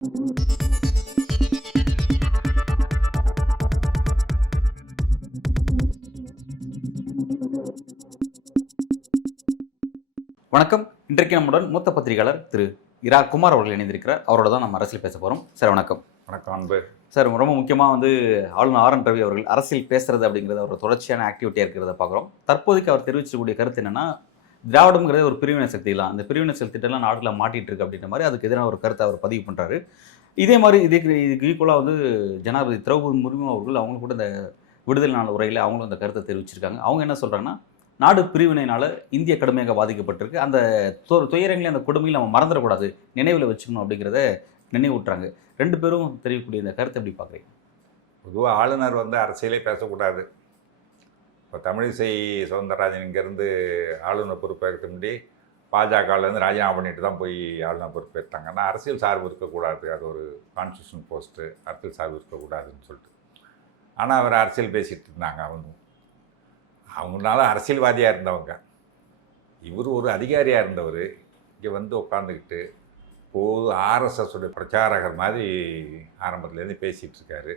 வணக்கம். இன்றைக்கு நம்முடன் மூத்த பத்திரிகையாளர் திரு இரா குமார் அவர்கள் இணைந்திருக்கிறார். அவரோட தான் நம்ம அரசியல் பேச போகிறோம். சார் வணக்கம். வணக்கம் அன்பு. சார், ரொம்ப முக்கியமாக ஆளுநர் ஆர் என் ரவி அவர்கள் அரசியல் பேசுறது அப்படிங்கிறது ஒரு தொடர்ச்சியான ஆக்டிவிட்டியாக இருக்கிறத பார்க்குறோம். தற்போதைக்கு அவர் தெரிவிச்சக்கூடிய கருத்து என்னன்னா, திராவிடம்ங்கிறது ஒரு பிரிவினை சக்தி தான், அந்த பிரிவினை சக்திட்டெல்லாம் நாட்டில் மாட்டிட்டு இருக்கு அப்படின்ற மாதிரி அதுக்கு எதிரான ஒரு கருத்தை அவர் பதிவு பண்ணுறாரு. இதே மாதிரி இதுக்கு ஈக்குவலாக ஜனாதிபதி திரௌபதி முர்மு அவர்கள் அவங்களும் கூட இந்த விடுதலை நாள் உரையில் அவங்களும் அந்த கருத்தை தெரிவிச்சிருக்காங்க. அவங்க என்ன சொல்கிறாங்கன்னா, நாடு பிரிவினையினால் இந்திய கடுமையாக பாதிக்கப்பட்டிருக்கு, அந்த துயரங்களையும் அந்த கொடுமையில் நம்ம மறந்துடக்கூடாது, நினைவில் வச்சுக்கணும் அப்படிங்கிறத நினைவூட்டுறாங்க. ரெண்டு பேரும் தெரியக்கூடிய இந்த கருத்தை எப்படி பார்க்குறீங்க? பொதுவாக ஆளுநர் அரசியலே பேசக்கூடாது. இப்போ தமிழிசை சவுந்தரராஜன் இங்கேருந்து ஆளுநர் பொறுப்பேற்க முன்னாடி பாஜகலேருந்து ராஜினாமா பண்ணிட்டு தான் போய் ஆளுநர் பொறுப்பேற்றாங்க. ஆனால் அரசியல் சார்பு இருக்கக்கூடாது, அது ஒரு கான்ஸ்டியூஷன் போஸ்ட்டு, அரசியல் சார்பு இருக்கக்கூடாதுன்னு சொல்லிட்டு. ஆனால் அவர் அரசியல் பேசிகிட்டு இருந்தாங்க. அவங்களால அரசியல்வாதியாக இருந்தவங்க, இவர் ஒரு அதிகாரியாக இருந்தவர் இங்கே உட்காந்துக்கிட்டு ஆர்எஸ்எஸோடைய பிரச்சாரகர் மாதிரி ஆரம்பத்துலேருந்து பேசிகிட்டு இருக்காரு.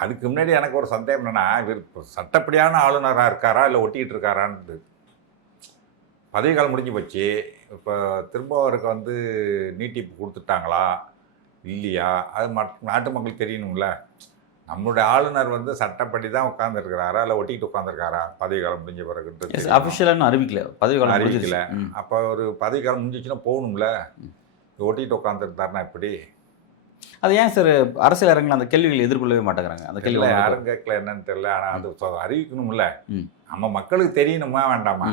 அதுக்கு முன்னாடி எனக்கு ஒரு சந்தேகம் என்னென்னா, இவர் சட்டப்படியான ஆளுநராக இருக்காரா இல்லை ஒட்டிக்கிட்டு இருக்காரான்னு. பதவிக்காலம் முடிஞ்சு போச்சு, இப்போ திரும்ப அவருக்கு நீட்டிப்பு கொடுத்துட்டாங்களா இல்லையா, அது நாட்டு மக்களுக்கு தெரியணும்ல. நம்மளுடைய ஆளுநர் சட்டப்படி தான் உட்காந்துருக்கிறாரா இல்லை ஒட்டிக்கிட்டு உட்காந்துருக்காரா பதவிக்காலம் முடிஞ்ச பிறகு அஃபிஷியலாக அறிவிக்கல, பதவிக்காலம் அறிவிக்கல. அப்போ ஒரு பதவிக்காலம் முடிஞ்சிச்சுன்னா போகணும்ல, ஒட்டிகிட்டு உட்காந்துருந்தாருன்னா எப்படி? அது ஏன் சார் அரசியல் அரங்கில் அந்த கேள்விகள் எதிர்கொள்ளவே மாட்டேங்கிறாங்க? அந்த கேள்வி யாரும் கேட்கல, என்னன்னு தெரியல. ஆனால் அது அறிவிக்கணும்ல, நம்ம மக்களுக்கு தெரியணுமா வேண்டாமா?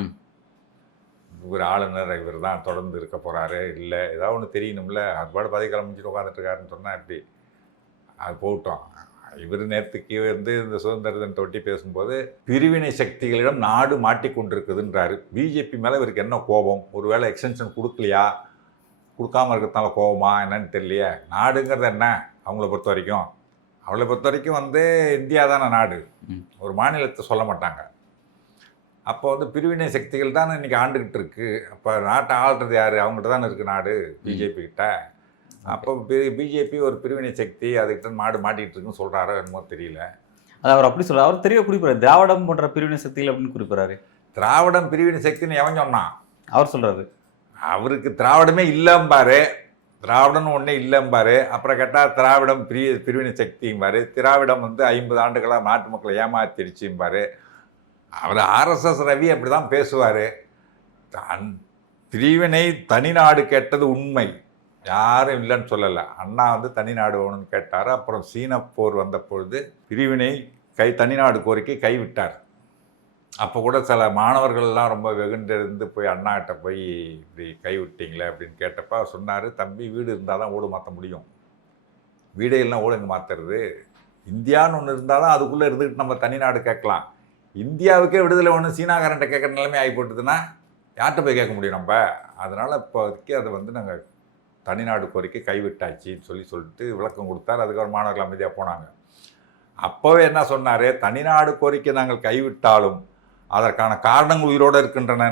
இவர் ஆளுநர், இவர் தான் தொடர்ந்து இருக்க போகிறாரு இல்லை ஏதாவது ஒன்று தெரியணும்ல. அது பாடு பதவிக்காலம் முடிச்சுட்டு உட்காந்துட்டு இருக்காருன்னு சொன்னால் எப்படி? அது போகட்டும். இவர் நேற்றுக்கு இந்த சுதந்திர தினத்தை ஒட்டி பேசும்போது பிரிவினை சக்திகளிடம் நாடு மாட்டிக்கொண்டிருக்குதுன்றாரு. பிஜேபி மேலே இவருக்கு என்ன கோபம்? ஒருவேளை எக்ஸ்டென்ஷன் கொடுக்கலையா, கொடுக்காமல் இருக்கிறதுனால கோபமா என்னன்னு தெரியலையே. நாடுங்கிறது என்ன அவங்கள பொறுத்த வரைக்கும்? அவளை பொறுத்த வரைக்கும் இந்தியா தானே நாடு, ஒரு மாநிலத்தை சொல்ல மாட்டாங்க. அப்போ பிரிவினை சக்திகள் தானே இன்றைக்கி ஆண்டுக்கிட்டு இருக்குது. அப்போ நாட்டை ஆள்றது யார்? அவங்ககிட்ட தானே இருக்குது நாடு, பிஜேபி கிட்ட. அப்போ பிஜேபி ஒரு பிரிவினை சக்தி, அதுக்கிட்ட நாடு மாட்டிகிட்டு இருக்குன்னு சொல்கிறாரோ என்னமோ தெரியல. அது அவர் அப்படி சொல்கிறார். அவர் தெரிய குறிப்பிட்றாரு, திராவிடம் போன்ற பிரிவினை சக்திகள் அப்படின்னு குறிப்பிட்றாரு. திராவிடம் பிரிவினை சக்தின்னு எவன் சொன்னான்? அவர் சொல்கிறாரு. அவருக்கு திராவிடமே இல்லைம்பாரு, திராவிடம்னு ஒன்றே இல்லைம்பாரு. அப்புறம் கேட்டால் திராவிடம் பிரிவினை சக்திம்பாரு. திராவிடம் 50 ஆண்டுகளாக நாட்டு மக்களை ஏமாத்திடுச்சும்பாரு. அவர் ஆர்எஸ்எஸ் ரவி அப்படி தான் பேசுவார். பிரிவினை தனிநாடு கேட்டது உண்மை, யாரும் இல்லைன்னு சொல்லலை. அண்ணா தனிநாடு வேணும்னு கேட்டார். அப்புறம் சீன போர் வந்த பொழுது பிரிவினை தனிநாடு கோரிக்கை கைவிட்டார். அப்போ கூட சில மாணவர்கள்லாம் ரொம்ப வெகுண்டிருந்து போய் அண்ணாகிட்ட போய் இப்படி கைவிட்டீங்களே அப்படின்னு கேட்டப்ப அவர் சொன்னார், தம்பி வீடு இருந்தால் தான் ஓடு மாற்ற முடியும், வீடே இல்லைனா ஓடு எங்கே மாற்றுறது? இந்தியான்னு ஒன்று இருந்தால் தான் அதுக்குள்ளே இருந்துக்கிட்டு நம்ம தனிநாடு கேட்கலாம். இந்தியாவுக்கே விடுதலை ஒன்று சீனாக்காரன்ட்ட கேட்குற நிலைமை ஆகி போட்டுதுன்னா யார்கிட்ட போய் கேட்க முடியும் நம்ம? அதனால் இப்போதைக்கு அதை நாங்கள் தனிநாடு கோரிக்கை கைவிட்டாச்சின்னு சொல்லிட்டு விளக்கம் கொடுத்தார். அதுக்கப்புறம் மாணவர்கள் அமைதியாக போனாங்க. அப்போவே என்ன சொன்னார், தனிநாடு கோரிக்கை நாங்கள் கைவிட்டாலும் அதற்கான காரணங்கள் உயிரோடு இருக்கின்றன.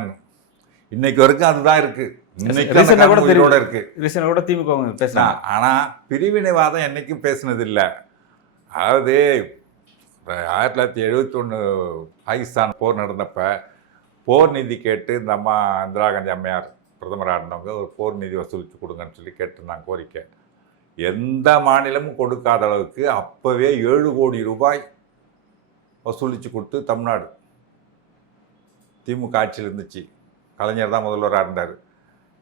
இன்னைக்கு வரைக்கும் அதுதான் இருக்குது, இன்னைக்கு உயிரோடு இருக்குது. திமுக பேசினா. ஆனால் பிரிவினைவாதம் என்றைக்கும் பேசினதில்லை. அதாவது 1971 பாகிஸ்தான் போர் நடந்தப்போ போர் நிதி கேட்டு இந்த அம்மா இந்திரா காந்தி அம்மையார் பிரதமராக இருந்தவங்க ஒரு போர் நிதி வசூலித்து கொடுங்கன்னு சொல்லி கேட்டிருந்தாங்க கோரிக்கை. எந்த மாநிலமும் கொடுக்காத அளவுக்கு அப்போவே 7 கோடி ரூபாய் வசூலித்து கொடுத்து தமிழ்நாடு திமுக ஆட்சியில் இருந்துச்சு. கலைஞர் தான் முதல்வராக இருந்தார்.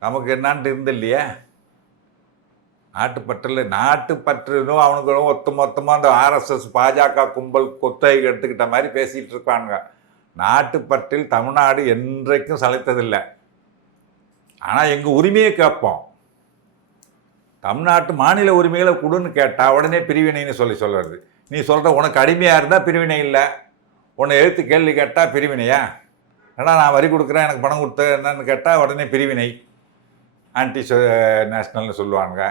நமக்கு என்னான்ட்டு இருந்தில்லையே நாட்டுப்பற்றுன்னு அவனுக்கு மொத்தமாக அந்த ஆர்எஸ்எஸ் பாஜக கும்பல் கொத்தகை எடுத்துக்கிட்ட மாதிரி பேசிகிட்டு இருக்காங்க. நாட்டுப்பற்றில் தமிழ்நாடு என்றைக்கும் சளைத்ததில்லை. ஆனால் எங்கள் உரிமையை கேட்போம். தமிழ்நாட்டு மாநில உரிமைகளை கொடுன்னு கேட்டால் உடனே பிரிவினைன்னு சொல்லுறது. நீ சொல்கிற உனக்கு அடிமையாக இருந்தால் பிரிவினை இல்லை, உன்னை எழுத்து கேள்வி கேட்டால் பிரிவினையா? ஏன்னா நான் வரி கொடுக்குறேன், எனக்கு பணம் கொடுத்த என்னன்னு கேட்டால் உடனே பிரிவினை, ஆன்டி நேஷ்னல்னு சொல்லுவாங்க.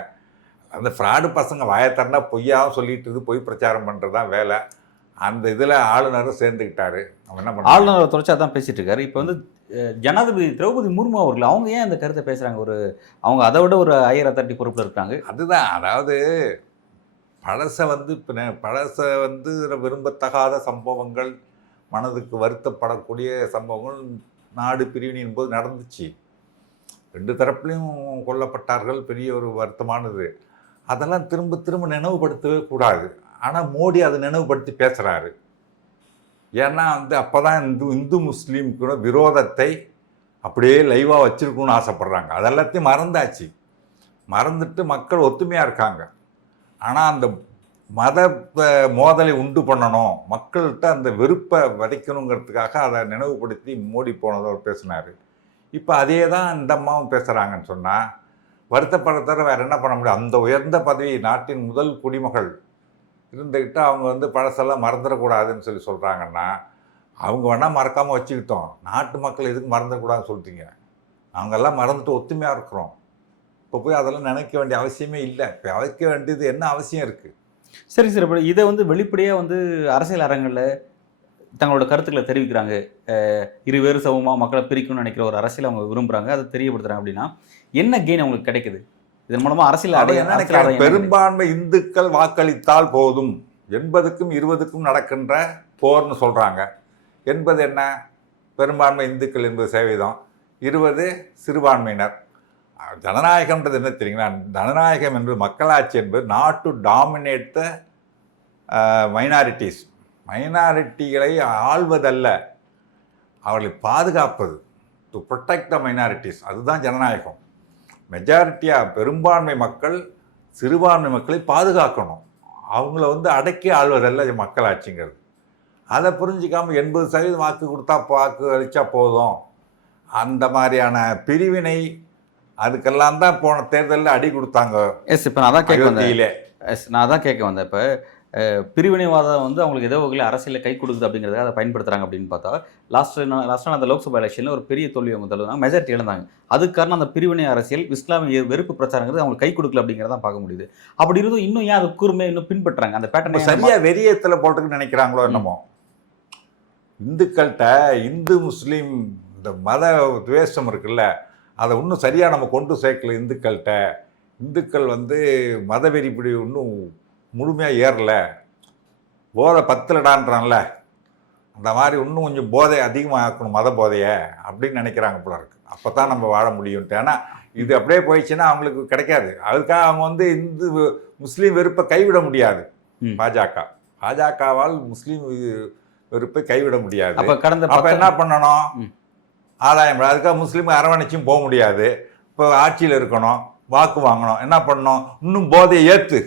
அந்த ஃப்ராடு பசங்க வாயத்தரண்டா பொய்யாவும் சொல்லிட்டு பொய் பிரச்சாரம் பண்ணுறது தான் வேலை. அந்த இதில் ஆளுநரும் சேர்ந்துக்கிட்டாரு. அவன் என்ன பண்ண, ஆளுநர் தொடர்ச்சியாக தான் பேசிகிட்டு இருக்காரு. இப்போ ஜனாதிபதி திரௌபதி முர்மு அவர்கள் அவங்க ஏன் இந்த கருத்தை பேசுகிறாங்க? அவங்க அதை விட ஒரு ஹையர் அத்தாரிட்டி பொறுப்பில் இருக்காங்க. அதுதான், அதாவது பழசை வந்து விரும்பத்தகாத சம்பவங்கள், மனதுக்கு வருத்தப்படக்கூடிய சம்பவங்கள் நாடு பிரிவினையின் போது நடந்துச்சு. 2 தரப்புலையும் கொல்லப்பட்டார்கள், பெரிய ஒரு வருத்தமானது. அதெல்லாம் திரும்ப திரும்ப நினைவுபடுத்தவே கூடாது. ஆனால் மோடி அதை நினைவுபடுத்தி பேசுகிறாரு. ஏன்னா வந்து அப்போ தான் இந்து முஸ்லீம் கூட விரோதத்தை அப்படியே லைவாக வச்சுருக்கணும்னு ஆசைப்பட்றாங்க. அதெல்லாத்தையும் மறந்தாச்சு. மறந்துட்டு மக்கள் ஒத்துமையாக இருக்காங்க. ஆனால் அந்த மத மோதலை உண்டு பண்ணணும், மக்கள்கிட்ட அந்த வெறுப்பை விதைக்கணுங்கிறதுக்காக அதை நினைவுபடுத்தி மோடி போனதோடு பேசினார். இப்போ அதே தான் இந்த அம்மாவும் பேசுகிறாங்கன்னு சொன்னால் வருத்தப்படுறத வேறு என்ன பண்ண முடியும்? அந்த உயர்ந்த பதவி, நாட்டின் முதல் குடிமகள் இருந்துக்கிட்டு அவங்க வந்து பழசெல்லாம் மறந்துடக்கூடாதுன்னு சொல்கிறாங்கன்னா, அவங்க வேணால் மறக்காமல் வச்சுக்கிட்டோம், நாட்டு மக்கள் எதுக்கு மறந்துடக்கூடாதுன்னு சொல்லிட்டீங்க? நாங்கள்லாம் மறந்துட்டு ஒத்துமையாக இருக்கிறோம். இப்போ போய் அதெல்லாம் நினைக்க வேண்டிய அவசியமே இல்லை. இப்போ நினைக்க வேண்டியது என்ன அவசியம் இருக்குது? சரி சார், இப்போ இதை வந்து வெளிப்படையாக வந்து அரசியல் அரங்கில் தங்களோட கருத்துக்களை தெரிவிக்கிறாங்க. இருவேறு சமமாக மக்களை பிரிக்கணும்னு நினைக்கிற ஒரு அரசியல் அவங்க விரும்புகிறாங்க, அதை தெரியப்படுத்துகிறாங்க. அப்படின்னா என்ன கெயின் அவங்களுக்கு கிடைக்குது இதன் மூலமாக? அரசியல் என்ன நினைக்கிறாங்க? பெரும்பான்மை இந்துக்கள் வாக்களித்தால் போதும், 80க்கும் 20க்கும் நடக்கின்ற போர்னு சொல்கிறாங்க. 80 என்ன? பெரும்பான்மை இந்துக்கள் 80%, 20 சிறுபான்மையினர். ஜனநாயகம்ன்றது என்ன தெரியுங்களா? ஜனநாயகம் என்பது மக்களாட்சி என்பது not to dominate the minorities. மைனாரிட்டிகளை ஆள்வதல்ல, அவர்களை பாதுகாப்பது, டு ப்ரொடெக்ட் த மைனாரிட்டிஸ். அதுதான் ஜனநாயகம். மெஜாரிட்டியாக பெரும்பான்மை மக்கள் சிறுபான்மை மக்களை பாதுகாக்கணும், அவங்கள வந்து அடக்கி ஆள்வதல்ல மக்களாட்சிங்கிறது. அதை புரிஞ்சிக்காமல் 80% வாக்கு கொடுத்தா வாக்கு அளித்தா போதும், அந்த மாதிரியான பிரிவினை, அதுக்கெல்லாம் தான் போன தேர்தலில் அடி கொடுத்தாங்க. இப்போ நான் அதான் கேட்க வந்தேன். இப்போ பிரிவினைவாதம் வந்து அவங்களுக்கு ஏதோ வகையில் அரசியலில் கை கொடுக்குது அப்படிங்கிறத அதை பயன்படுத்துகிறாங்க அப்படின்னு பார்த்தா, லாஸ்ட்டாக அந்த லோக்சபா எலெக்ஷனில் ஒரு பெரிய தோல்வி அவங்க தள்ளுனாங்க, மெஜாரிட்டி இழந்தாங்க. அதுக்கு காரணம் அந்த பிரிவினை அரசியல், இஸ்லாமிய வெறுப்பு பிரச்சாரங்கிறது அவங்களுக்கு கை கொடுக்கல அப்படிங்கிறத பார்க்க முடியுது. அப்படி இருந்தும் இன்னும் ஏன் அது கூர்மையை இன்னும் பின்பற்றுறாங்க? அந்த பேட்டர்ன் சரியாக வெறியத்தில் போட்டுன்னு நினைக்கிறாங்களோ என்னமோ. இந்துக்கள்கிட்ட இந்து முஸ்லீம் இந்த மத துவேஷம் இருக்குல்ல, அதை இன்னும் சரியாக நம்ம கொண்டு சேர்க்கல இந்துக்கள்கிட்ட. இந்துக்கள் வந்து மதவெறி இப்படி இன்னும் முழுமையாக ஏறலை, போதை 10லடான்றான்ல, அந்த மாதிரி இன்னும் கொஞ்சம் போதை அதிகமாக ஆக்கணும், மத போதையை அப்படின்னு நினைக்கிறாங்க போல இருக்கு. அப்போ தான் நம்ம வாழ முடியும்ட்டு. ஏன்னா இது அப்படியே போயிடுச்சுன்னா அவங்களுக்கு கிடைக்காது. அதுக்காக அவங்க வந்து இந்து முஸ்லீம் வெறுப்பை கைவிட முடியாது. பாஜகவால் முஸ்லீம் வெறுப்பை கைவிட முடியாது. அப்போ என்ன பண்ணணும்? ஆதாயம். அதுக்காக முஸ்லீம் அரவணைச்சும் போக முடியாது. இப்போ ஆட்சியில் இருக்கணும், வாக்கு வாங்கணும், என்ன பண்ணணும்? இன்னும் போதையை ஏற்று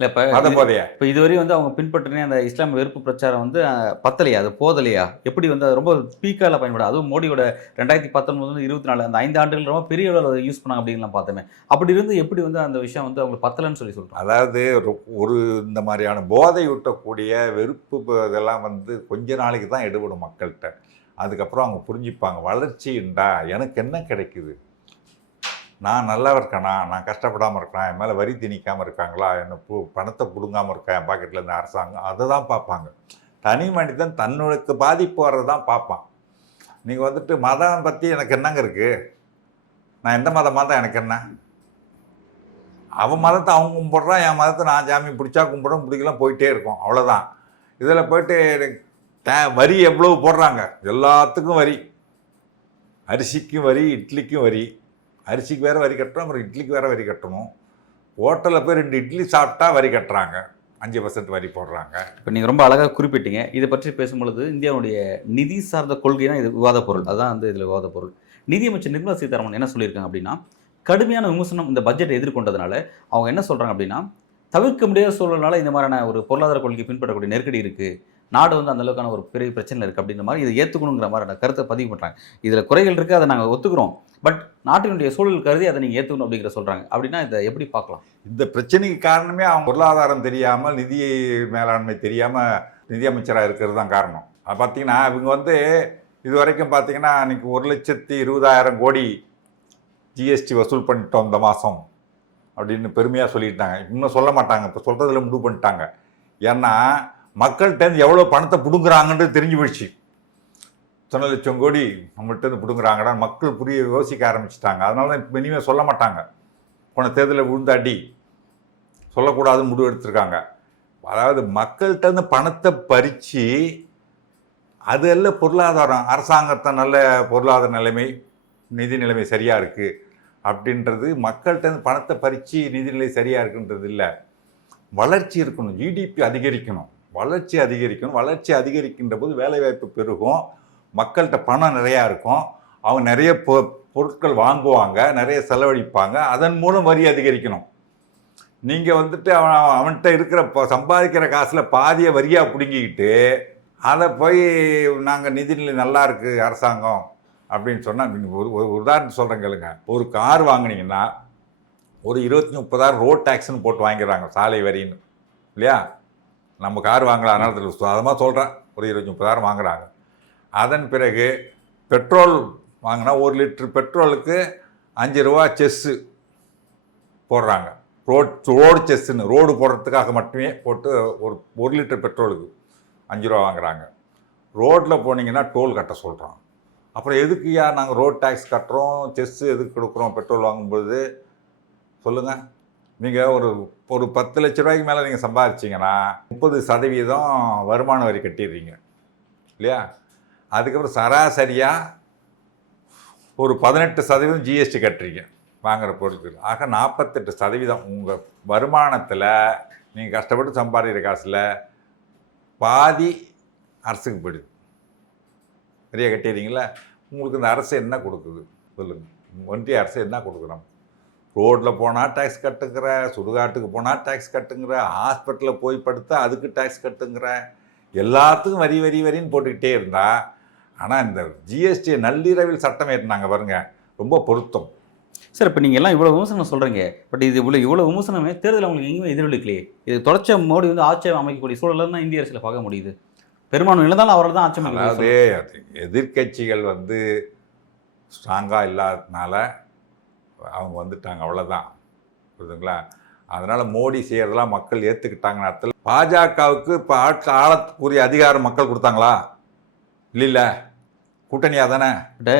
இல்லை. இப்போ இதுவரையும் வந்து அவங்க பின்பற்றினே அந்த இஸ்லாமிய வெறுப்பு பிரச்சாரம் வந்து பத்தலையா, அது போதலையா? எப்படி வந்து அது ரொம்ப பீக்கால பயன்படும்? அதுவும் மோடியோட 2019 24 அந்த 5 ஆண்டுகள் ரொம்ப பெரிய அளவில் யூஸ் பண்ணாங்க அப்படின்லாம் பார்த்தோமே. அப்படி இருந்து எப்படி வந்து அந்த விஷயம் வந்து அவங்களுக்கு பத்தலைன்னு சொல்கிறோம்? அதாவது ஒரு இந்த மாதிரியான போதை ஊட்டக்கூடிய வெறுப்பு இதெல்லாம் வந்து கொஞ்ச நாளைக்கு தான் எடுபடும் மக்கள்கிட்ட. அதுக்கப்புறம் அவங்க புரிஞ்சுப்பாங்க, வளர்ச்சிண்டா எனக்கு என்ன கிடைக்குது, நான் நல்லா இருக்கேனா, நான் கஷ்டப்படாமல் இருக்கேன், என் மேலே வரி திணிக்காமல் இருக்காங்களா, என்னை பணத்தை பிடுங்காமல் இருக்கேன் என் பாக்கெட்டில் இந்த அரசாங்கம், அதை தான் பார்ப்பாங்க. தனி மனிதன் தன்னுக்கு பாதிப்பு வர்றது தான் பார்ப்பான். நீங்கள் வந்துட்டு மதம் பற்றி எனக்கு என்னங்க இருக்குது, நான் எந்த மதமாக தான் எனக்கு என்ன, அவன் மதத்தை அவங்க கும்பிட்றான், என் மதத்தை நான் ஜாமி பிடிச்சா கும்பிட்றோம், பிடிக்கலாம் போயிட்டே இருக்கும், அவ்வளோதான். இதில் போய்ட்டு வரி எவ்வளவு போடுறாங்க, எல்லாத்துக்கும் வரி, அரிசிக்கும் வரி, இட்லிக்கும் வரி. அரிசிக்கு வேறு வரி கட்டுறோம், அப்புறம் இட்லிக்கு வேறு வரி கட்டணும். ஹோட்டலில் போய் 2 இட்லி சாப்பிட்டா வரி கட்டுறாங்க, 5% வரி போடுறாங்க. இப்போ நீங்கள் ரொம்ப அழகாக குறிப்பிட்டீங்க. இதை பற்றி பேசும்பொழுது இந்தியாவுடைய நிதி சார்ந்த கொள்கை தான் இது விவாத பொருள். அதுதான் வந்து இதில் விவாத பொருள். நிதியமைச்சர் நிர்மலா சீதாராமன் என்ன சொல்லியிருக்காங்க அப்படின்னா, கடுமையான விமர்சனம் இந்த பட்ஜெட்டை எதிர்கொண்டதுனால அவங்க என்ன சொல்கிறாங்க அப்படின்னா, தவிர்க்க முடியாத சூழல்னால இந்த மாதிரியான ஒரு பொருளாதார கொள்கை பின்பற்றக்கூடிய நெருக்கடி இருக்குது, நாடு வந்து அந்த அளவுக்கான ஒரு பெரிய பிரச்சனை இருக்குது அப்படின்ற மாதிரி இதை ஏற்றுக்கணுங்கிற மாதிரி கருத்தை பதிவு பண்ணுறாங்க. இதில் குறைகள் இருக்குது, அதை நாங்கள் ஒத்துக்கிறோம், பட் நாட்டினுடைய சூழல் கருதி அதை நீங்கள் ஏற்றுக்கணும் அப்படிங்கிற சொல்கிறாங்க. அப்படின்னா இதை எப்படி பார்க்கலாம்? இந்த பிரச்சனைக்கு காரணமே அவங்க பொருளாதாரம் தெரியாமல், நிதி மேலாண்மை தெரியாமல் நிதியமைச்சராக இருக்கிறது தான் காரணம். அது பார்த்தீங்கன்னா இவங்க வந்து இது வரைக்கும் பார்த்தீங்கன்னா இன்றைக்கி 1,20,000 கோடி ஜிஎஸ்டி வசூல் பண்ணிட்டோம் இந்த மாதம் அப்படின்னு பெருமையாக சொல்லிட்டாங்க. இன்னும் சொல்ல மாட்டாங்க, இப்போ சொல்கிறதுல முடிவு பண்ணிட்டாங்க. ஏன்னா மக்கள்கிட்ட எவ்வளோ பணத்தை பிடுங்குறாங்கன்றது தெரிஞ்சு போயிடுச்சு. இத்தனை லட்சம் கோடி நம்மள்ட்ட இருந்து பிடுங்குறாங்கடா மக்கள் புரிய யோசிக்க ஆரம்பிச்சிட்டாங்க. அதனால தான் இப்போ இனிமேல் சொல்ல மாட்டாங்க. போன தேர்தலில் விழுந்தாடி சொல்லக்கூடாதுன்னு முடிவு எடுத்திருக்காங்க. அதாவது மக்கள்கிட்ட இருந்து பணத்தை பறித்து அது எல்லாம் பொருளாதாரம், அரசாங்கத்தை நல்ல பொருளாதார நிலைமை, நிதி நிலைமை சரியாக இருக்குது அப்படின்றது மக்கள்கிட்ட இருந்து பணத்தை பறித்து நிதிநிலை சரியாக இருக்குன்றது இல்லை. வளர்ச்சி இருக்கணும், ஜிடிபி அதிகரிக்கணும், வளர்ச்சி அதிகரிக்கணும். வளர்ச்சி அதிகரிக்கின்ற போது வேலைவாய்ப்பு பெருகும், மக்கள்கிட்ட பணம் நிறையா இருக்கும், அவங்க நிறைய பொருட்கள் வாங்குவாங்க, நிறைய செலவழிப்பாங்க, அதன் மூலம் வரி அதிகரிக்கணும். நீங்கள் வந்துட்டு அவன்கிட்ட இருக்கிற சம்பாதிக்கிற காசில் பாதியை வரியாக பிடுங்கிக்கிட்டு அதை போய் நாங்கள் நிதிநிலை நல்லா இருக்குது அரசாங்கம் அப்படின்னு சொன்னால், ஒரு உதாரணம் சொல்கிறேன் கேளுங்க. ஒரு கார் வாங்கினீங்கன்னா ஒரு 20-30,000 ரோட் டேக்ஸ்னு போட்டு வாங்கிடுறாங்க, சாலை வரின்னு இல்லையா? நம்ம கார் வாங்கலாம், அதனால அதமாக சொல்கிறேன், ஒரு 20-30,000 வாங்குறாங்க. அதன் பிறகு பெட்ரோல் வாங்கினா 1 லிட்டர் பெட்ரோலுக்கு 5 ரூபா செஸ்ஸு போடுறாங்க. ரோடு செஸ்ஸுன்னு ரோடு போடுறதுக்காக மட்டுமே போட்டு ஒரு லிட்டர் பெட்ரோலுக்கு 5 ரூபா வாங்குறாங்க. ரோட்டில் போனீங்கன்னா டோல் கட்ட சொல்கிறோம். அப்புறம் எதுக்குயா நாங்கள் ரோட் டேக்ஸ் கட்டுறோம், செஸ்ஸு எதுக்கு கொடுக்குறோம் பெட்ரோல் வாங்கும்போது சொல்லுங்கள்? நீங்கள் ஒரு 10 லட்ச ரூபாய்க்கு மேலே நீங்கள் சம்பாதிச்சிங்கன்னா 30% வருமான வரி கட்டிடுறீங்க இல்லையா? அதுக்கப்புறம் சராசரியாக ஒரு 18% ஜிஎஸ்டி கட்டுறீங்க வாங்குகிற பொருட்கள். ஆக 48% உங்கள் வருமானத்தில் நீங்கள் கஷ்டப்பட்டு சம்பாதிக்கிற காசில் பாதி அரசுக்கு போயிடுது. நிறைய கட்டிடுறீங்களா? உங்களுக்கு இந்த அரசு என்ன கொடுக்குது சொல்லுங்கள்? ஒன்றிய அரசு என்ன கொடுக்குறோம்? ரோட்டில் போனால் டேக்ஸ் கட்டுங்கிற, சுடுகாட்டுக்கு போனால் டேக்ஸ் கட்டுங்கிற, ஹாஸ்பிட்டலில் போய் படுத்தா அதுக்கு டேக்ஸ் கட்டுங்கிற, எல்லாத்துக்கும் வரி வரி வரின்னு போட்டுக்கிட்டே இருந்தா. ஆனால் இந்த ஜிஎஸ்டி நள்ளிரவில் சட்டம் ஏற்றினாங்க பாருங்கள், ரொம்ப பொருத்தம். சார், இப்போ நீங்கள் எல்லாம் இவ்வளோ விமர்சனம் சொல்கிறீங்க, பட் இது இவ்வளோ விமர்சனமே தேர்தல் அவங்களுக்கு எங்கேயுமே எதிரொலிக்கலையே. இது தொடர்ச்சி மோடி வந்து ஆட்சி அமைக்கக்கூடிய சூழலில் தான் இந்திய அரசியல் பார்க்க முடியுது. பெரும்பான்மை இருந்தாலும் அவரை தான் ஆட்சி அமைக்க. அதாவது எதிர்கட்சிகள் வந்து ஸ்ட்ராங்காக இல்லாததுனால அவங்க வந்துட்டாங்க, அவ்வளோதான். புரியுதுங்களா? அதனால் மோடி செய்கிறதெல்லாம் மக்கள் ஏற்றுக்கிட்டாங்கன்னு அர்த்தம். பாஜகவுக்கு இப்போ ஆளக்கூடிய அதிகாரம் மக்கள் கொடுத்தாங்களா? இல்லை, கூட்டணியாக தானே. பட்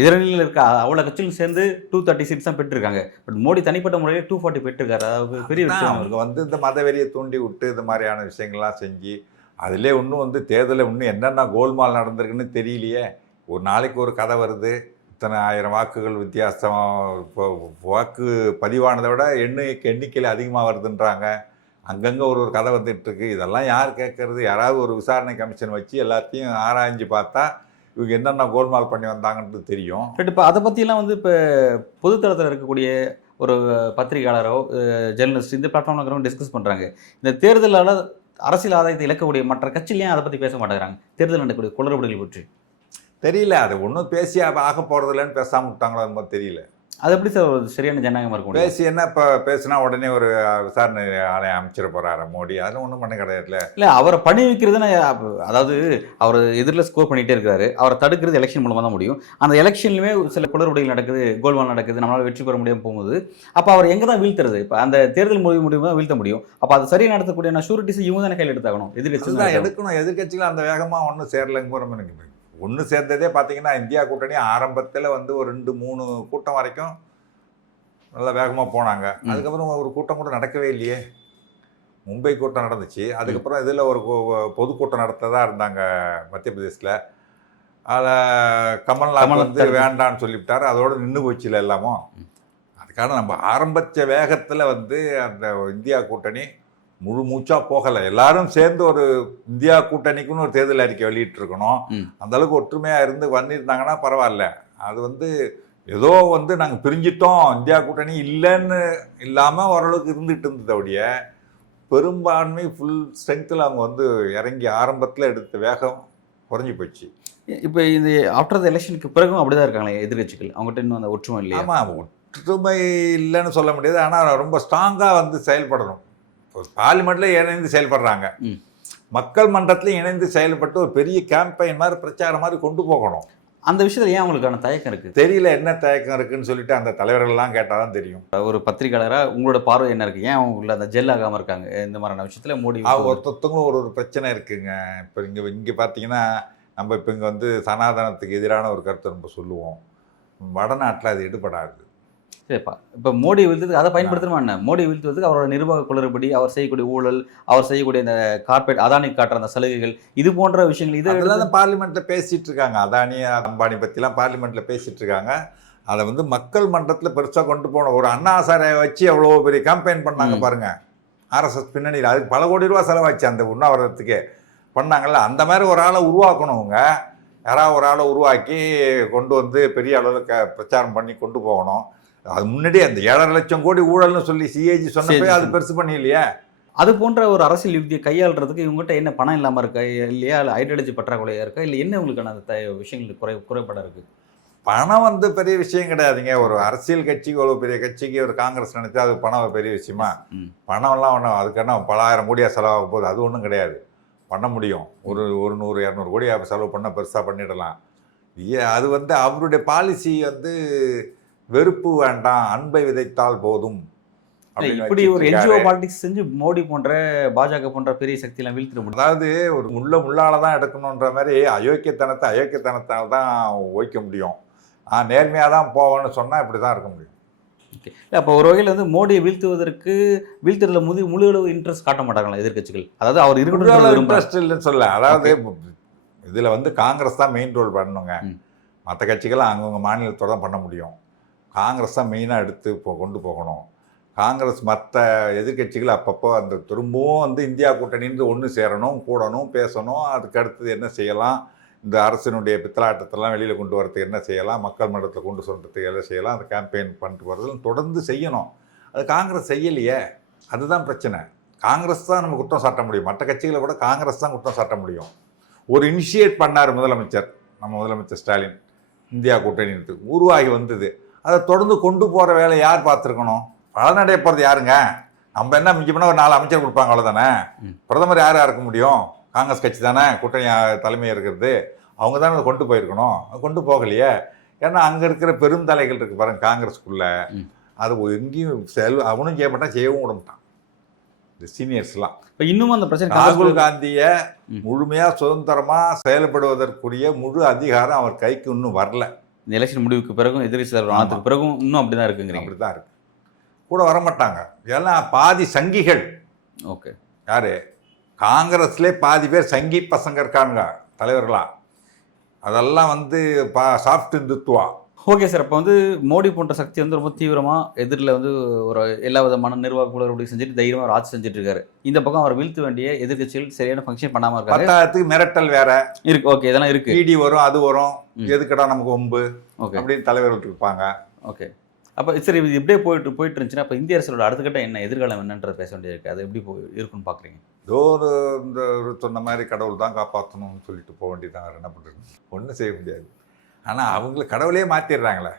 எதிரணியில் இருக்க அவ்வளோ கட்சிகளும் சேர்ந்து 230 சீட்ஸ் தான் பெற்றிருக்காங்க. பட் மோடி தனிப்பட்ட முறையில் 240 பெற்றிருக்காரு. அதாவது பெரிய விஷயம். அவங்க வந்து இந்த மதவெறியை தூண்டி விட்டு இந்த மாதிரியான விஷயங்கள்லாம் செஞ்சு அதிலே இன்னும் வந்து தேர்தலில் இன்னும் என்னென்ன கோல்மால் நடந்திருக்குன்னு தெரியலையே. ஒரு நாளைக்கு ஒரு கதை வருது, இத்தனை 1000 வாக்குகள் வித்தியாசம், இப்போ வாக்கு பதிவானதை விட எண்ணிக்கையில் அதிகமாக வருதுன்றாங்க. அங்கங்கே ஒரு கதை வந்துட்டுருக்கு. இதெல்லாம் யார் கேட்குறது? யாராவது ஒரு விசாரணை கமிஷன் வச்சு எல்லாத்தையும் ஆராய்ஞ்சு பார்த்தா இவங்க என்னென்ன கோல்மால் பண்ணி வந்தாங்கன்றது தெரியும். பட் இப்போ அதை பற்றிலாம் வந்து இப்போ பொதுத்தளத்தில் இருக்கக்கூடிய ஒரு பத்திரிகையாளரோ ஜெர்னலிஸ்ட் இந்த பிளாட்ஃபார்மில் இருக்கிறவங்க டிஸ்கஸ் பண்ணுறாங்க. இந்த தேர்தலால் அரசியல் ஆதாயத்தை இழக்கக்கூடிய மற்ற கட்சியிலையும் அதை பற்றி பேச மாட்டேங்கிறாங்க. தேர்தல் நடக்கக்கூடிய குளறுபடிகள் பற்றி தெரியல. அது ஒன்றும் பேசி ஆக போகிறதில்லன்னு பேசாமல் விட்டாங்களோ அது மாதிரி தெரியல. அது எப்படி சார் ஒரு சரியான ஜனநாயகமாக இருக்கும்? பேசி என்ன இப்போ பேசுனா உடனே ஒரு விசாரணை ஆணையம் அமைச்சிட போகிறாரு மோடி? அதெல்லாம் ஒன்றும் பண்ண கிடையாதுல. இல்லை, அவரை பண்ணி வைக்கிறதுன்னு, அதாவது அவர் எதிரில் ஸ்கோர் பண்ணிகிட்டே இருக்கிறாரு. அவரை தடுக்கிறது எலெக்ஷன் மூலமாக தான் முடியும். அந்த எலெக்ஷன்லையுமே சில குளறுபடிகள் நடக்குது, கோல்மால் நடக்குது, நம்மளால் வெற்றி பெற முடியாமல் போகும்போது அப்போ அவர் எங்கே தான் வீழ்த்துறது? இப்போ அந்த தேர்தல் முடிவு தான் வீழ்த்த முடியும். அப்போ அது சரி நடத்தக்கூடிய ஷூரிட்டிஸ் இவங்க தானே கையில் எடுத்தாகணும். எதிர்கட்சி தான் எடுக்கணும். எதிர்கட்சிகள் அந்த வேகமாக ஒன்றும் சேரலைங்க போகிற எனக்கு. ஒன்று சேர்ந்ததே பார்த்தீங்கன்னா இந்தியா கூட்டணி ஆரம்பத்தில் வந்து ஒரு 2-3 கூட்டம் வரைக்கும் நல்லா வேகமாக போனாங்க. அதுக்கப்புறம் ஒரு கூட்டம் கூட நடக்கவே இல்லையே. மும்பை கூட்டம் நடந்துச்சு, அதுக்கப்புறம் இதில் ஒரு பொதுக்கூட்டம் நடத்ததாக இருந்தாங்க மத்திய பிரதேசில். அதில் கமல்நாத் வந்து வேண்டான்னு சொல்லிவிட்டார், அதோடு நின்று போச்சுல எல்லாமோ. அதுக்காக நம்ம ஆரம்பித்த வேகத்தில் வந்து அந்த இந்தியா கூட்டணி முழு மூச்சாக போகலை. எல்லாரும் சேர்ந்து ஒரு இந்தியா கூட்டணிக்குன்னு ஒரு தேர்தல் அறிக்கை வெளியிட்டிருக்கணும். அந்தளவுக்கு ஒற்றுமையாக இருந்து பண்ணியிருந்தாங்கன்னா பரவாயில்ல. அது வந்து ஏதோ வந்து நாங்கள் பிரிஞ்சிட்டோம், இந்தியா கூட்டணி இல்லைன்னு இல்லாமல் ஓரளவுக்கு இருந்துகிட்டு இருந்ததோடைய பெரும்பான்மை ஃபுல் ஸ்ட்ரென்த்தில் அவங்க வந்து இறங்கி ஆரம்பத்தில் எடுத்த வேகம் குறைஞ்சி போச்சு. இப்போ இந்த ஆஃப்டர் த எலெக்ஷனுக்கு பிறகும் அப்படி தான் இருக்காங்களே எதிர்கட்சிகள், அவங்ககிட்ட இன்னும் அந்த ஒற்றுமை இல்லையா? ஆமாம், ஒற்றுமை இல்லைன்னு சொல்ல முடியாது. ஆனால் ரொம்ப ஸ்ட்ராங்காக வந்து செயல்படணும். ஒரு பார்லிமெண்ட்டில் இணைந்து செயல்படுறாங்க, மக்கள் மன்றத்தில் இணைந்து செயல்பட்டு ஒரு பெரிய கேம்பெயின் மாதிரி பிரச்சாரம் மாதிரி கொண்டு போகணும். அந்த விஷயத்தில் ஏன் அவங்களுக்கான தயக்கம் இருக்குது? தெரியல என்ன தயக்கம் இருக்குன்னு சொல்லிட்டு அந்த தலைவர்கள்லாம் கேட்டால் தான் தெரியும். ஒரு பத்திரிகையாளராக உங்களோட பார்வை என்ன இருக்குது? ஏன் அவங்கள அந்த ஜெல் ஆகாமல் இருக்காங்க இந்த மாதிரியான விஷயத்தில்? மோடி ஒருத்தவங்களும் ஒரு பிரச்சனை இருக்குங்க. இப்போ இங்கே பார்த்தீங்கன்னா நம்ம இப்போ இங்கே வந்து சனாதனத்துக்கு எதிரான ஒரு கருத்தை நம்ம சொல்லுவோம். வடநாட்டில் அது எடுபடாது. சரிப்பா. இப்போ மோடி வீழ்த்துறதுக்கு அதை பயன்படுத்தணுமா என்ன? மோடி வீழ்த்துவதற்கு அவரோட நிர்வாக குளறுபடி, அவர் செய்யக்கூடிய ஊழல், அவர் செய்யக்கூடிய இந்த கார்ப்பரேட் அதானிக்கு காட்டுற அந்த சலுகைகள், இது போன்ற விஷயங்கள் இதெல்லாம் தான் பார்லிமெண்ட்டில் பேசிகிட்டு இருக்காங்க. அதானி அம்பானி பற்றிலாம் பார்லிமெண்ட்டில் பேசிகிட்டு இருக்காங்க. அதை வந்து மக்கள் மன்றத்தில் பெருசாக கொண்டு போகணும். ஒரு அண்ணா ஹசாரை வச்சு எவ்வளோ பெரிய கேம்பெயின் பண்ணாங்க பாருங்க. ஆர்எஸ்எஸ் பின்னணியில் அதுக்கு பல கோடி ரூபா செலவாச்சு அந்த உண்ணாவிரதத்துக்கு பண்ணாங்கல்ல. அந்த மாதிரி ஒரு ஆளை உருவாக்கணும். அவங்க யாராவது ஒரு ஆளை உருவாக்கி கொண்டு வந்து பெரிய அளவில் பிரச்சாரம் பண்ணி கொண்டு போகணும். அது முன்னாடியே அந்த 7.5 லட்சம் கோடி ஊழல்னு சொல்லி சிஏஜி சொன்னப்போ அது பெருசு பண்ணி இல்லையா? அது போன்ற ஒரு அரசியல் யுக்தியை கையாளுறதுக்கு இவங்ககிட்ட என்ன பணம் இல்லாமல் இருக்கா இல்லையா? இல்லை ஐடியாலஜி பற்றாக்குறையாக இருக்கா? இல்லை என்ன உங்களுக்கான அந்த விஷயங்கள் குறைபாடாக இருக்குது? பணம் வந்து பெரிய விஷயம் கிடையாதுங்க. ஒரு அரசியல் கட்சிக்கு ஒரு பெரிய கட்சிக்கு ஒரு காங்கிரஸ் நினைச்சா அது பணம் பெரிய விஷயமா? பணம்லாம் ஒன்றும் அதுக்கான பல ஆயிரம் கோடியாக செலவாக போகுது. அது ஒன்றும் கிடையாது. பண்ண முடியும். ஒரு 100-200 கோடி செலவு பண்ண பெருசாக பண்ணிடலாம். அது வந்து அவருடைய பாலிசி வந்து வெறுப்பு வேண்டாம், அன்பை விதைத்தால் போதும். இப்படி ஒரு என்ஜிஓ பாலிடிக்ஸ் செஞ்சு மோடி போன்ற பாஜக போன்ற பெரிய சக்தியெல்லாம் வீழ்த்திட முடியும். அதாவது ஒரு முள்ளால தான் எடுக்கணுன்ற மாதிரி அயோக்கியத்தனத்தால் தான் ஓய்க்க முடியும். நேர்மையாக தான் போவோன்னு சொன்னால் இப்படி தான் இருக்க முடியும். ஓகே. அப்போ ஒரு வகையில் வந்து மோடியை வீழ்த்துறதுல முழு அளவு இன்ட்ரெஸ்ட் காட்ட மாட்டாங்களா எதிர்க்கட்சிகள்? அதாவது அவர் இருக்கட்டும் இன்ட்ரெஸ்ட் இல்லைன்னு சொல்ல. அதாவது இதில் வந்து காங்கிரஸ் தான் மெயின் ரோல் பண்ணணுங்க. மற்ற கட்சிகள்லாம் அவங்கவுங்க மாநிலத்தோடு தான் பண்ண முடியும். காங்கிரஸ் தான் மெயினாக எடுத்து கொண்டு போகணும். காங்கிரஸ் மற்ற எதிர்கட்சிகள் அப்பப்போ அந்த திரும்பவும் வந்து இந்தியா கூட்டணிந்து ஒன்று சேரணும், கூடணும், பேசணும். அதுக்கு அடுத்தது என்ன செய்யலாம், இந்த அரசினுடைய பித்தலாட்டத்தெல்லாம் வெளியில் கொண்டு வரதுக்கு என்ன செய்யலாம், மக்கள் மன்றத்தில் கொண்டு சொல்கிறதுக்கு எல்லாம் செய்யலாம், அந்த கேம்பெயின் பண்ணிட்டு வரதுன்னு தொடர்ந்து செய்யணும். அது காங்கிரஸ் செய்யலையே, அதுதான் பிரச்சனை. காங்கிரஸ் தான் நம்ம குற்றம் சாட்ட முடியும். மற்ற கட்சிகளை விட காங்கிரஸ் தான் குற்றம் சாட்ட முடியும். ஒரு இனிஷியேட் பண்ணார் முதலமைச்சர், நம்ம முதலமைச்சர் ஸ்டாலின், இந்தியா கூட்டணி உருவாகி வந்தது. அதை தொடர்ந்து கொண்டு போகிற வேலை யார் பார்த்துருக்கணும்? பலனடைய போகிறது யாருங்க? நம்ம என்ன மிஞ்சி பண்ணால் ஒரு 4 அமைச்சர் கொடுப்பாங்க, அவ்வளோதானே. பிரதமர் யாராக இருக்க முடியும்? காங்கிரஸ் கட்சி தானே கூட்டணி தலைமை இருக்கிறது. அவங்க தானே அதை கொண்டு போயிருக்கணும். கொண்டு போகலையே. ஏன்னா அங்கே இருக்கிற பெருந்தலைகள் இருக்குது பாருங்க காங்கிரஸுக்குள்ளே, அது எங்கேயும் அவனும் செய்ய மாட்டான், செய்யவும் விட மாட்டான். இந்த சீனியர்ஸ்லாம் இப்போ இன்னும் அந்த பிரச்சனை ராகுல் காந்தியை முழுமையாக சுதந்திரமாக செயல்படுவதற்குரிய முழு அதிகாரம் அவர் கைக்கு இன்னும் வரல. இந்த எலெக்ஷன் முடிவுக்கு பிறகும் எதிர்கட்சி தலைவர் பிறகும் இன்னும் அப்படி தான் இருக்குங்கிறீங்க? அப்படி தான் இருக்கு. கூட வரமாட்டாங்க. எல்லாம் பாதி சங்கிகள். ஓகே. யாரு? காங்கிரஸ்லேயே பாதி பேர் சங்கி பசங்க இருக்காங்க தலைவர்களா. அதெல்லாம் வந்து சாஃப்ட் இந்துத்துவா. Okay sir. அப்போ வந்து மோடி போன்ற சக்தி வந்து ரொம்ப தீவிரமாக எதிரில் வந்து ஒரு எல்லா விதமான நிர்வாக குளறுபடி செஞ்சுட்டு தைரியமாக ஆட்சி செஞ்சுட்டு இருக்காரு. இந்த பக்கம் அவர் வீழ்த்த வேண்டிய எதிர்கட்சிகள் சரியான ஃபங்க்ஷன் பண்ணாமல் இருக்காங்க. பத்தாயிரத்துக்கு மிரட்டல் வேற இருக்கு. ஓகே, இதெல்லாம் இருக்கு. இடி வரும், அது வரும், எதுக்கடா நமக்கு ஒம்பு அப்படின்னு தலைவர்கள் இருப்பாங்க. ஓகே. அப்போ சரி, இது இப்படியே போயிட்டு இருந்துச்சுன்னா அப்போ இந்திய அரசோட அடுத்த கட்டம் என்ன, எதிர்காலம் என்னன்றது பேச வேண்டியிருக்கு. அது எப்படி இருக்குன்னு பார்க்குறீங்க? ஏதோ இந்த சொன்ன மாதிரி கடவுள் தான் காப்பாற்றணும்னு சொல்லிட்டு போக வேண்டியதான். என்ன பண்ணுறது, ஒன்றும் செய்ய முடியாது. ஆனால் அவங்கள கடவுளே மாற்றிடுறாங்களே.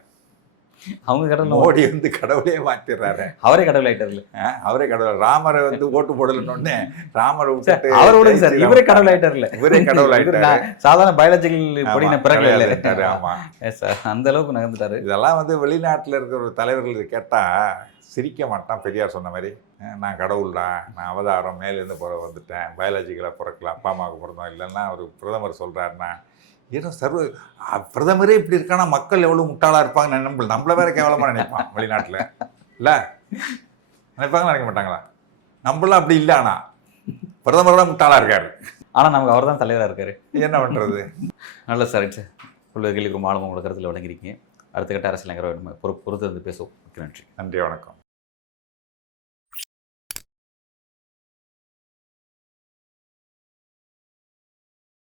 அவங்க கடவுள், மோடி வந்து கடவுளே மாற்றிடுறாரு. அவரே கடவுள் ஆகிட்டார்ல. அவரே கடவுள். ராமரை வந்து ஓட்டு போடலன்னு ராமரை விட்டுட்டு அவரோட சார் இவரே கடவுள் ஆகிட்டார்ல. இவரே கடவுள் ஆகிட்டாரு. சாதாரண பயாலஜிக்கல் படின பிறகு. ஆமாம் சார், அந்த அளவுக்கு நகர்ந்துட்டாரு. இதெல்லாம் வந்து வெளிநாட்டில் இருக்கிற ஒரு தலைவர்கள் இது கேட்டால் சிரிக்க மாட்டான். பெரியார் சொன்ன மாதிரி, நான் கடவுள்டா, நான் அவதாரம் மேலேருந்து வந்துட்டேன், பயாலஜிக்கலாக பிறக்கல, அப்பா அம்மாவுக்கு பிறந்தோம் இல்லைன்னா ஒரு பிரதமர் சொல்கிறாருன்னா, ஏன்னா பிரதமரே இப்படி இருக்கானா மக்கள் எவ்வளோ முட்டாளாக இருப்பாங்க. நம்மள வேற கேவலமாக நினைப்பான் வெளிநாட்டில். இல்லை நினைப்பாங்க, நினைக்க மாட்டாங்களா? நம்மளாம் அப்படி இல்லை. ஆனால் பிரதமரோட முட்டாளாக இருக்காரு. ஆனால் நமக்கு அவர் தான் தலைவராக இருக்காரு. என்ன பண்ணுறது? நல்ல சார். உள்ள கேள்விக்கு ரொம்ப ஆழமாக உங்களோட கருத்தில் வழங்கியிருக்கீங்க. அடுத்த கட்ட அரசியல் பொறுத்து வந்து பேசுவோம். நன்றி. நன்றி, வணக்கம்.